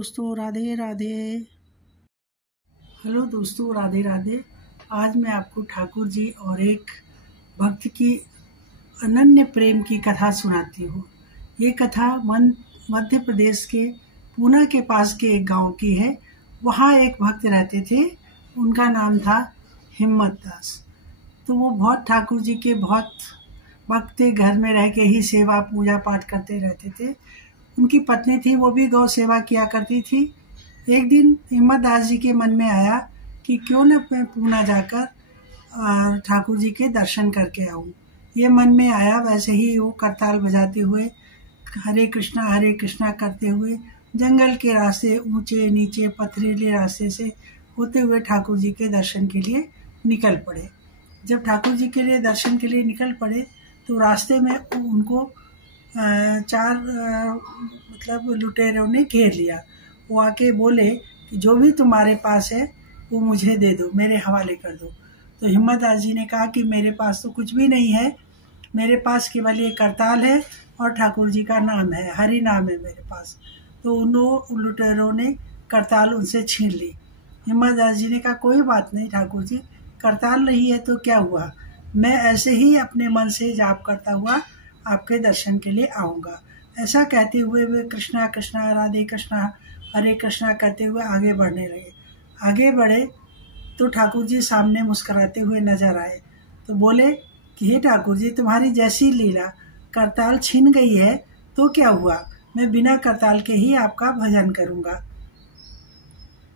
दोस्तों, राधे राधे। हेलो दोस्तों, राधे राधे। आज मैं आपको ठाकुर जी और एक भक्त की अनन्य प्रेम की कथा सुनाती हूँ। ये कथा मध्य प्रदेश के पूना के पास के एक गांव की है। वहाँ एक भक्त रहते थे, उनका नाम था हिम्मत दास। तो वो बहुत ठाकुर जी के बहुत भक्त थे, घर में रह के ही सेवा पूजा पाठ करते रहते थे। उनकी पत्नी थी, वो भी गौ सेवा किया करती थी। एक दिन हिम्मत दास जी के मन में आया कि क्यों न मैं पूना जाकर ठाकुर जी के दर्शन करके आऊं। ये मन में आया। वैसे ही वो करताल बजाते हुए हरे कृष्णा करते हुए जंगल के रास्ते, ऊंचे नीचे पथरीले रास्ते से होते हुए ठाकुर जी के दर्शन के लिए निकल पड़े। जब ठाकुर जी के लिए दर्शन के लिए निकल पड़े तो रास्ते में उनको चार लुटेरों ने घेर लिया। वो आके बोले कि जो भी तुम्हारे पास है वो मुझे दे दो, मेरे हवाले कर दो। तो हिम्मत दास जी ने कहा कि मेरे पास तो कुछ भी नहीं है, मेरे पास केवल ये करताल है और ठाकुर जी का नाम है, हरि नाम है मेरे पास। तो उन लुटेरों ने करताल उनसे छीन ली। हिम्मत दास जी ने कहा कोई बात नहीं ठाकुर जी, करताल नहीं है तो क्या हुआ, मैं ऐसे ही अपने मन से जाप करता हुआ आपके दर्शन के लिए आऊँगा। ऐसा कहते हुए वे कृष्णा कृष्णा राधे कृष्णा हरे कृष्णा करते हुए आगे बढ़ने लगे। आगे बढ़े तो ठाकुर जी सामने मुस्कुराते हुए नजर आए। तो बोले कि हे ठाकुर जी, तुम्हारी जैसी लीला, करताल छीन गई है तो क्या हुआ, मैं बिना करताल के ही आपका भजन करूँगा।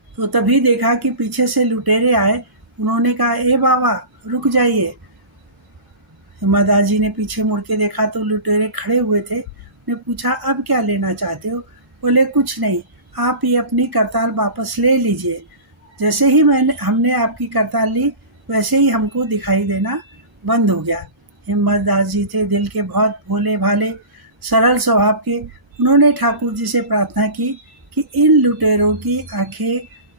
तो तभी देखा कि पीछे से लुटेरे आए। उन्होंने कहा ए बाबा रुक जाइए। हिम्मत दास जी ने पीछे मुड़ के देखा तो लुटेरे खड़े हुए थे। ने पूछा अब क्या लेना चाहते हो। बोले कुछ नहीं, आप ये अपनी करताल वापस ले लीजिए। जैसे ही हमने आपकी करताल ली वैसे ही हमको दिखाई देना बंद हो गया। हिम्मत दास जी थे दिल के बहुत भोले भाले सरल स्वभाव के। उन्होंने ठाकुर जी से प्रार्थना की कि इन लुटेरों की आंखें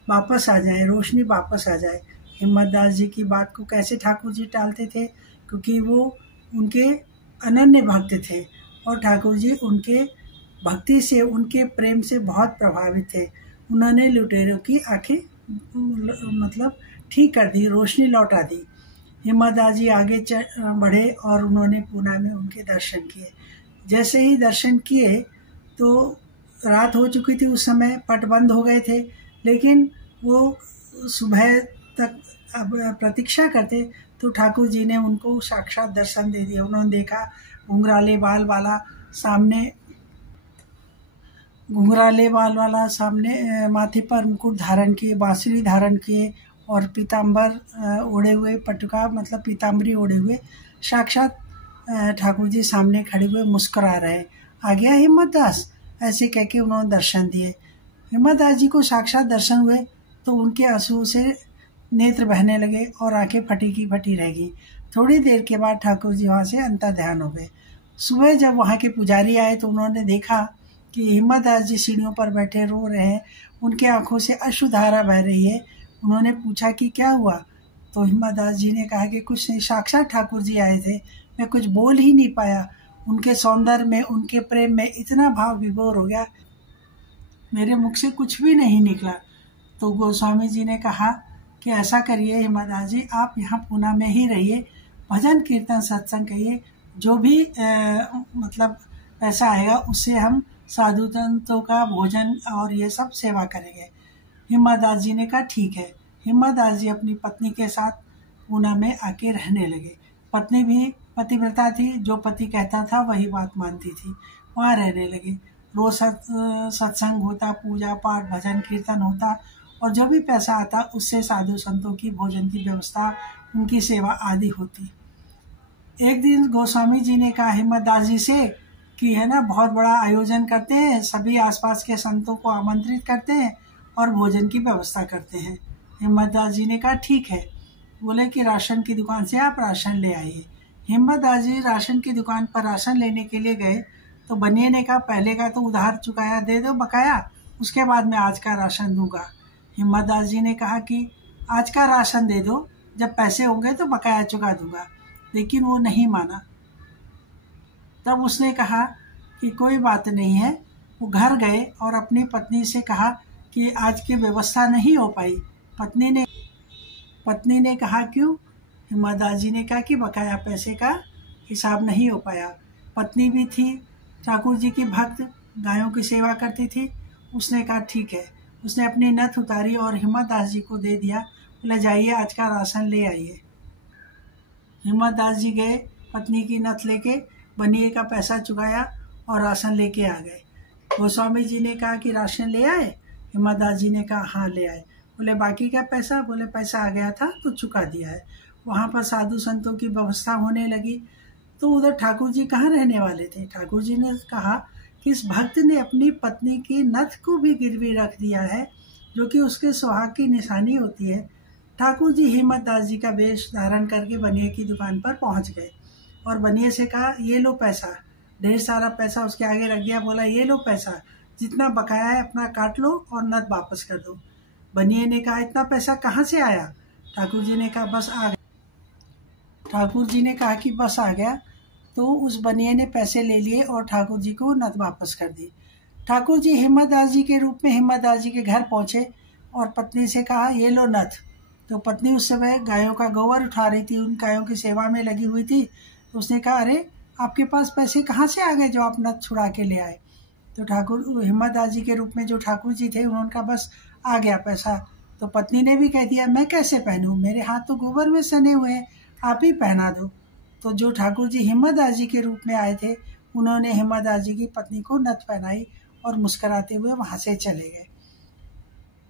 वापस आ जाए, रोशनी वापस आ जाए। हिम्मत दास जी की बात को कैसे ठाकुर जी टालते थे, क्योंकि वो उनके अनन्य भक्त थे और ठाकुर जी उनके भक्ति से, उनके प्रेम से बहुत प्रभावित थे। उन्होंने लुटेरों की आंखें ठीक कर दी, रोशनी लौटा दी। हिम्मत दास जी आगे बढ़े और उन्होंने पूना में उनके दर्शन किए। जैसे ही दर्शन किए तो रात हो चुकी थी, उस समय पट बंद हो गए थे, लेकिन वो सुबह तक अब प्रतीक्षा करते तो ठाकुर जी ने उनको साक्षात दर्शन दे दिया। उन्होंने देखा घुंघराले बाल वाला सामने माथे पर मुकुट धारण किए, बांसुरी धारण किए और पीताम्बर ओढ़े हुए, पटुका पीताम्बरी ओढ़े हुए साक्षात ठाकुर जी सामने खड़े हुए मुस्कुरा रहे। आ गया हिम्मत दास, ऐसे कह के उन्होंने दर्शन दिए। हिम्मत दास जी को साक्षात दर्शन हुए तो उनके आंसू से नेत्र बहने लगे और आंखें फटी की फटी रह गई। थोड़ी देर के बाद ठाकुर जी वहाँ से अंतर्ध्यान हो गए। सुबह जब वहाँ के पुजारी आए तो उन्होंने देखा कि हिम्मत दास जी सीढ़ियों पर बैठे रो रहे हैं, उनके आंखों से अश्रुधारा बह रही है। उन्होंने पूछा कि क्या हुआ। तो हिम्मत दास जी ने कहा कि कुछ नहीं, साक्षात ठाकुर जी आए थे, मैं कुछ बोल ही नहीं पाया। उनके सौंदर्य में, उनके प्रेम में इतना भाव विभोर हो गया, मेरे मुख से कुछ भी नहीं निकला। तो गोस्वामी जी ने कहा कि ऐसा करिए हिम्मत दास जी, आप यहाँ पूना में ही रहिए, भजन कीर्तन सत्संग करिए, जो भी पैसा आएगा उससे हम साधु संतों का भोजन और ये सब सेवा करेंगे। हिम्मत दास जी ने कहा ठीक है। हिम्मत दास जी अपनी पत्नी के साथ पूना में आके रहने लगे। पत्नी भी पतिव्रता थी, जो पति कहता था वही बात मानती थी। वहाँ रहने लगे। रोज सत्संग होता, पूजा पाठ भजन कीर्तन होता और जो भी पैसा आता उससे साधु संतों की भोजन की व्यवस्था, उनकी सेवा आदि होती। एक दिन गोस्वामी जी ने कहा हिम्मत दास जी से कि है ना, बहुत बड़ा आयोजन करते हैं, सभी आसपास के संतों को आमंत्रित करते हैं और भोजन की व्यवस्था करते हैं। हिम्मत दास जी ने कहा ठीक है। बोले कि राशन की दुकान से आप राशन ले आइए। हिम्मत दास जी राशन की दुकान पर राशन लेने के लिए गए तो बनिए ने कहा पहले का तो उधार चुकाया, दे दो बकाया, उसके बाद मैं आज का राशन दूंगा। हिम्मत दास जी ने कहा कि आज का राशन दे दो, जब पैसे होंगे तो बकाया चुका दूंगा, लेकिन वो नहीं माना। तब उसने कहा कि कोई बात नहीं है, वो घर गए और अपनी पत्नी से कहा कि आज की व्यवस्था नहीं हो पाई। पत्नी ने कहा क्यों? हिम्मत दास जी ने कहा कि बकाया पैसे का हिसाब नहीं हो पाया। पत्नी भी थी ठाकुर जी की भक्त, गायों की सेवा करती थी। उसने कहा ठीक है। उसने अपनी नथ उतारी और हिम्मत दास जी को दे दिया। बोला जाइए आज का राशन ले आइए। हिम्मत दास जी गए, पत्नी की नथ लेके बनिए का पैसा चुकाया और राशन लेके आ गए। गोस्वामी जी ने कहा कि राशन ले आए? हिम्मत दास जी ने कहा हाँ ले आए। बोले बाकी का पैसा? बोले पैसा आ गया था तो चुका दिया है। वहाँ पर साधु संतों की व्यवस्था होने लगी। तो उधर ठाकुर जी कहाँ रहने वाले थे? ठाकुर जी ने कहा कि इस भक्त ने अपनी पत्नी की नथ को भी गिरवी रख दिया है, जो कि उसके सुहाग की निशानी होती है। ठाकुर जी हिम्मत दास जी का वेश धारण करके बनिए की दुकान पर पहुंच गए और बनिए से कहा ये लो पैसा। ढेर सारा पैसा उसके आगे रख दिया। बोला ये लो पैसा, जितना बकाया है अपना काट लो और नथ वापस कर दो। बनिए ने कहा इतना पैसा कहाँ से आया? ठाकुर जी ने कहा बस आ गया। ठाकुर जी ने कहा कि बस आ गया। तो उस बनिए ने पैसे ले लिए और ठाकुर जी को नथ वापस कर दी। ठाकुर जी हिम्मत दास जी के रूप में हिम्मत दास जी के घर पहुंचे और पत्नी से कहा ये लो नथ। तो पत्नी उस समय गायों का गोबर उठा रही थी, उन गायों की सेवा में लगी हुई थी। तो उसने कहा अरे आपके पास पैसे कहाँ से आ गए जो आप नथ छुड़ा के ले आए? तो ठाकुर हिम्मत दास जी के रूप में जो ठाकुर जी थे उन्होंने कहा बस आ गया पैसा। तो पत्नी ने भी कह दिया मैं कैसे पहनूं, मेरे हाथ तो गोबर में सने हुए हैं, आप ही पहना दो। तो जो ठाकुर जी हिम्मत दास जी के रूप में आए थे उन्होंने हिम्मत दास जी की पत्नी को नथ पहनाई और मुस्कुराते हुए वहां से चले गए।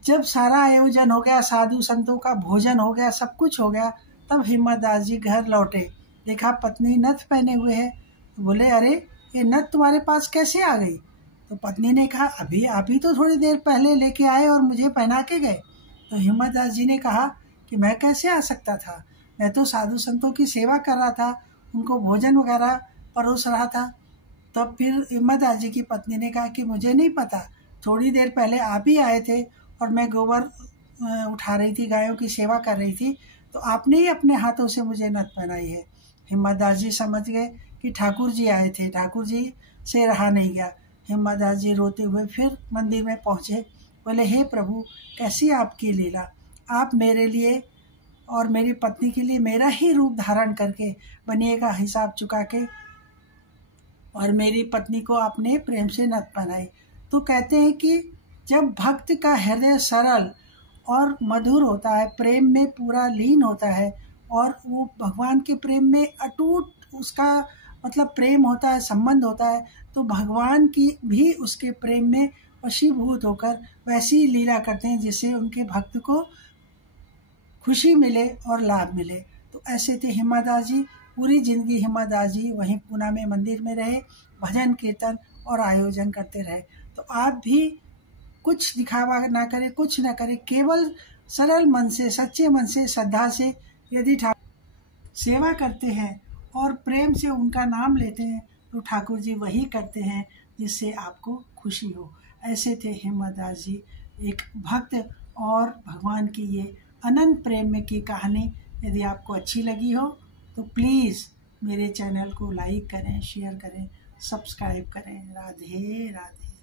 जब सारा आयोजन हो गया, साधु संतों का भोजन हो गया, सब कुछ हो गया, तब हिम्मत दास जी घर लौटे। देखा पत्नी नथ पहने हुए है। तो बोले अरे ये नथ तुम्हारे पास कैसे आ गई? तो पत्नी ने कहा अभी आप ही तो थोड़ी देर पहले लेके आए और मुझे पहना के गए। तो हिम्मत दास जी ने कहा कि मैं कैसे आ सकता था, मैं तो साधु संतों की सेवा कर रहा था, उनको भोजन वगैरह परोस रहा था। तब फिर हिम्मत दास जी की पत्नी ने कहा कि मुझे नहीं पता, थोड़ी देर पहले आप ही आए थे और मैं गोबर उठा रही थी, गायों की सेवा कर रही थी, तो आपने ही अपने हाथों से मुझे नथ पहनाई है। हिम्मत दास जी समझ गए कि ठाकुर जी आए थे, ठाकुर जी से रहा नहीं गया। हिम्मत दास जी रोते हुए फिर मंदिर में पहुंचे। बोले हे प्रभु कैसी आपकी लीला, आप मेरे लिए और मेरी पत्नी के लिए मेरा ही रूप धारण करके बनिए का हिसाब चुका के और मेरी पत्नी को आपने प्रेम से नथ पहनाई। तो कहते हैं कि जब भक्त का हृदय सरल और मधुर होता है, प्रेम में पूरा लीन होता है और वो भगवान के प्रेम में अटूट उसका मतलब प्रेम होता है, संबंध होता है, तो भगवान की भी उसके प्रेम में वशीभूत होकर वैसी लीला करते हैं जिससे उनके भक्त को खुशी मिले और लाभ मिले। तो ऐसे थे हिम्मत दास जी। पूरी जिंदगी हिम्मत दास जी वहीं पूना में मंदिर में रहे, भजन कीर्तन और आयोजन करते रहे। तो आप भी कुछ दिखावा ना करें, कुछ ना करें, केवल सरल मन से, सच्चे मन से, श्रद्धा से यदि ठाकुर सेवा करते हैं और प्रेम से उनका नाम लेते हैं तो ठाकुर जी वही करते हैं जिससे आपको खुशी हो। ऐसे थे हिम्मत दास जी, एक भक्त और भगवान की ये अनंत प्रेम में की कहानी। यदि आपको अच्छी लगी हो तो प्लीज़ मेरे चैनल को लाइक करें, शेयर करें, सब्सक्राइब करें। राधे राधे।